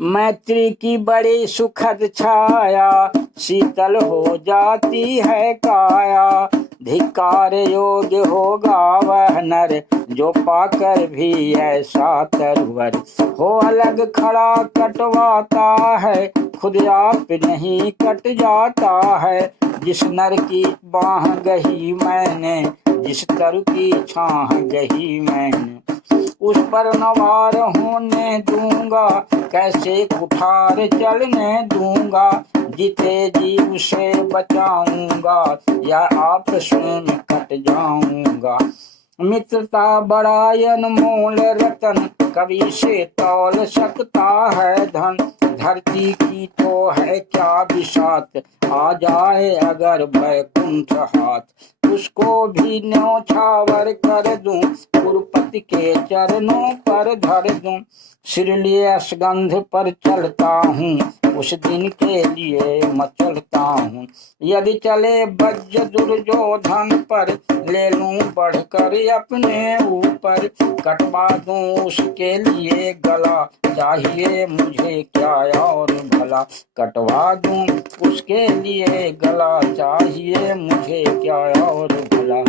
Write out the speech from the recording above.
मैत्री की बड़ी सुखद छाया, शीतल हो जाती है काया। धिक्कार योग्य होगा वह नर, जो पाकर भी ऐसा तरवर। हो अलग खड़ा कटवाता है, खुद आप नहीं कट जाता है। जिस नर की बाह गही मैंने, जिस तरु की छाह गही मैंने, उस पर नवार होने दूंगा, कैसे कुठार चलने दूंगा। जीते जी उसे बचाऊंगा, या आप स्वयं कट जाऊंगा। मित्रता बड़ा अनमोल रतन, कवि से तौल सकता है धन। धरती की तो है क्या बिसात, आ जाए अगर बैकुंठ हाथ। उसको भी न्योछावर कर दूं, गुरुपति के चरणों पर धर दूं। सिरलिए सुगंध पर चलता हूँ, उस दिन के लिए मचलता हूँ। यदि चले वज्र दुर्योधन पर, ले लूं बढ़कर अपने ऊपर। कटवा दूं उसके लिए गला, चाहिए मुझे क्या और भला। कटवा दूं उसके लिए गला, चाहिए मुझे क्या और भला।